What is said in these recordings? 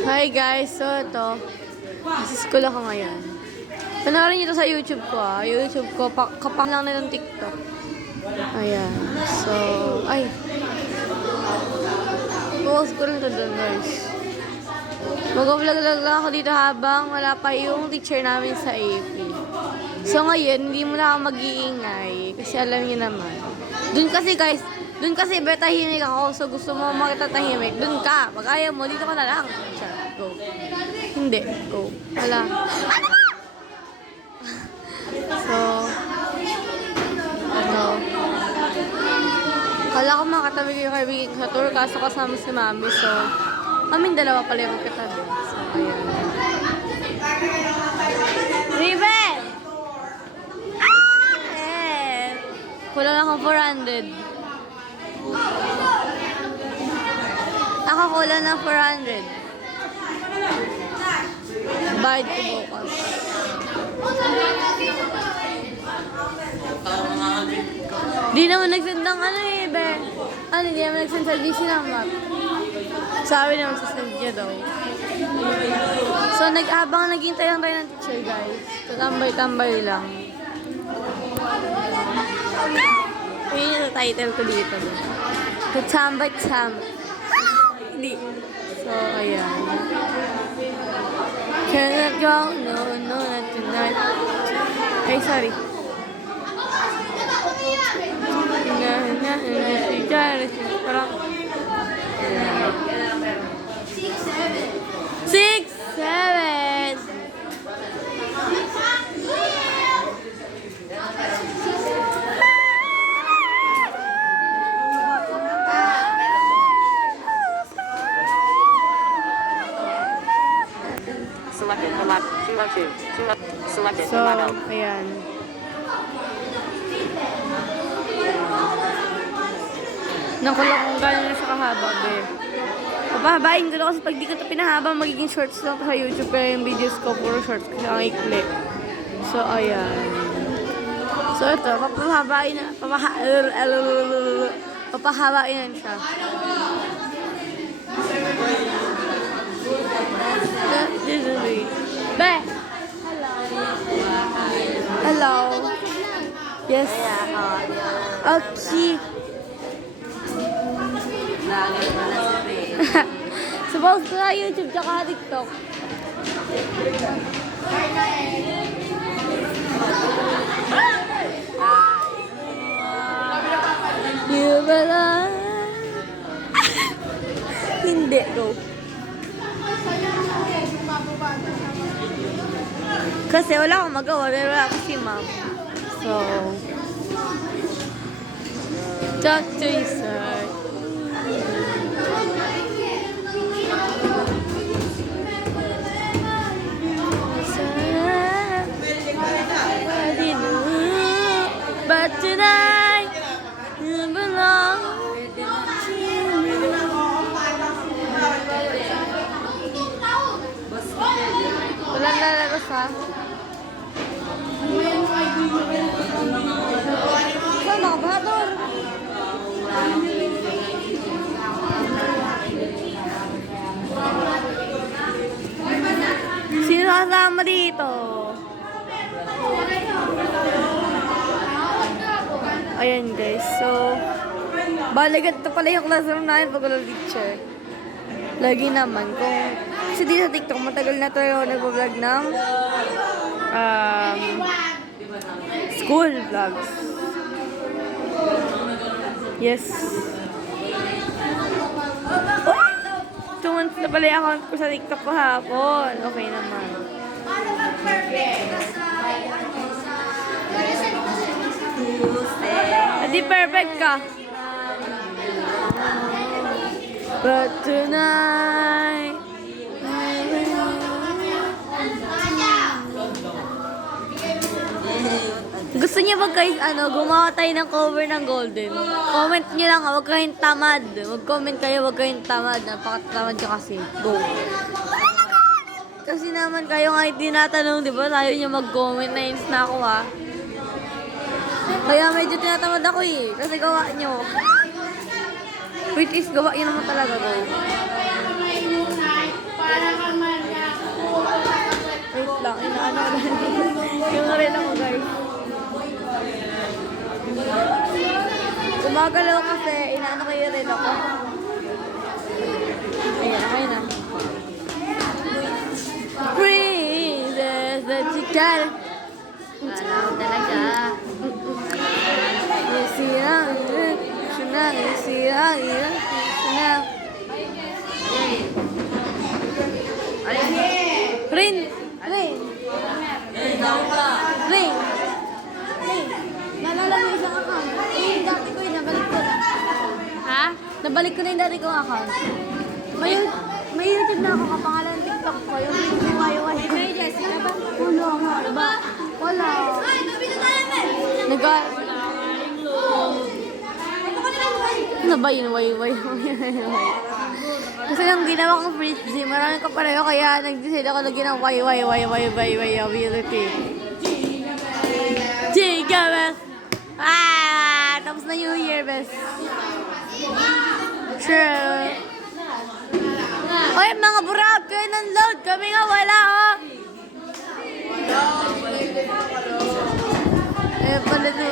Hi guys, so ito, nasa school ako ngayon. Panoorin niyo ito sa YouTube ko YouTube ko, kapang lang na ng TikTok. Ayan, so, ay. Post ko rin ito doon guys. Mag-vlog lang ako dito habang wala pa yung teacher namin sa AP. So ngayon, hindi mo na ako mag-iingay kasi alam niyo naman. Doon kasi tahimik ako, so gusto mo makita tahimik. Doon ka, pag ayaw mo, dito ka na lang. Go. Hindi, go. Wala. Ano ba? So, kala ko makatabi ko yung kaibigan sa tour, kaso kasama si Mami. So, kaming dalawa pala yung katabi. So, ayan. Riven! Kulang akong 400. Ako kulang ng 400. Bayad ko bukas. Di naman nagsend ng be. Di naman nagsend sa GC ng map. Sabi naman sa send niya daw. So, habang naghintay lang tayo ng teacher, guys. So, tambay-tambay lang. Yun yung title ko dito. Tambay-tambay. Hindi. So, ayan. Cannot go, no, not tonight. Ay, sorry. Parang 6, 7. So, ayan. Nakulong kung gano'n na siya kahaba, be. Papahabain ko na kasi pag di ko ito pinahaba, magiging shorts lang sa YouTube. Kaya yung videos ko, puro shorts kasi ang i-click. So, ayan. So, ito, papahabain na, papahabain na siya. Be! Hello. Yes. Okay. Suppose ko na YouTube tsaka TikTok. You belong. Hindi, go. Kasi wala akong magawa, pero wala kasi ma'am. So, talk to you, sir. But tonight, you belong to me. Walang lalaro sa. Saan ako ba doon? Sino kasama dito? Ayan guys, so balikat ito pala yung classroom namin pag walang teacher. Lagi naman, kasi dito sa TikTok, matagal na tayo nag-vlog ng school vlogs. Yes. 2 months na pala yung account ko sa TikTok ko hapon. Okay naman. Hindi perfect ka. But tonight, gusto niyo ba guys, gumawa tayo ng cover ng Golden? Comment niyo lang, huwag kayong tamad. Mag-comment kayo, huwag kayong tamad. Napakatamad nyo kasi. Go. Kasi naman kayo nga tinatanong, di ba? Tayo nyo mag-comment na ins na ako Kaya medyo tinatamad ako kasi gawa nyo. Which is, gawa yun naman talaga, go. Yung rin ako, guys. Gumagalaw kasi, inaano kayo rin ako. Ayan, okay na. Princess that you got. Alam talaga. Sirang, sunang, sirang, sunang. Rin! Rin! Rin! Naalala mo isang account? Yung dati ko yun, nabalik ko na. Ha? Nabalik ko na yung dati kong account. May YouTube na ako, kapangalan ng TikTok ko. Yung YY. May Jessica ba? Wala nga, diba? Wala. Nag- Ano ba yun? YY. Kasi nang ginawa ko frisbee, marami ko pareho kaya nag-decide ako lagi ng YY ability. Chica, best! Tapos na New Year, best. True. Oy, mga burab, kayo ng load. Kami nga wala, oh. Pala to.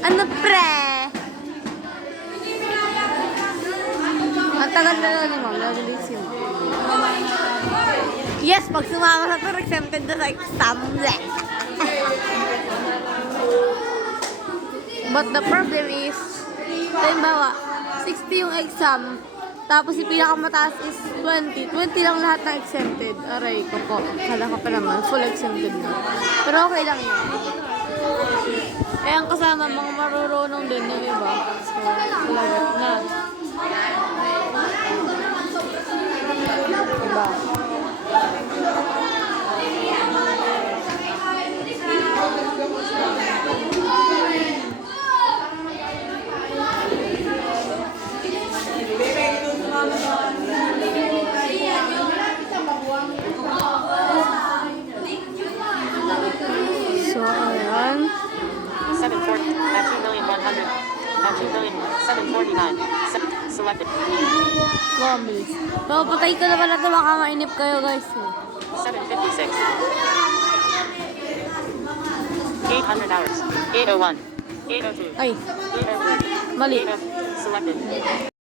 Ano, pre? Ang tagal na lang ni Ma'am. Lagi si Ma'am. Yes, pag sumama sa to, exempted na sa exam. But the problem is, halimbawa, 60 yung exam, tapos yung pinakamataas is 20. 20 lang lahat ng exempted. Aray ko po. Kala ka pa naman, full exempted na. Pero okay lang yun. Eh, ang kasama, mga marurunong din yung iba. So, talaga na. Diba? So, ayan. 740. At 2,100,000. At 2,749,000. Selected. Wow, ang bilis. So, patay ko na pala ito. Baka mainip kayo, guys. 756. 800 hours. 801. 802. Ay, 803. mali. 802. Selected.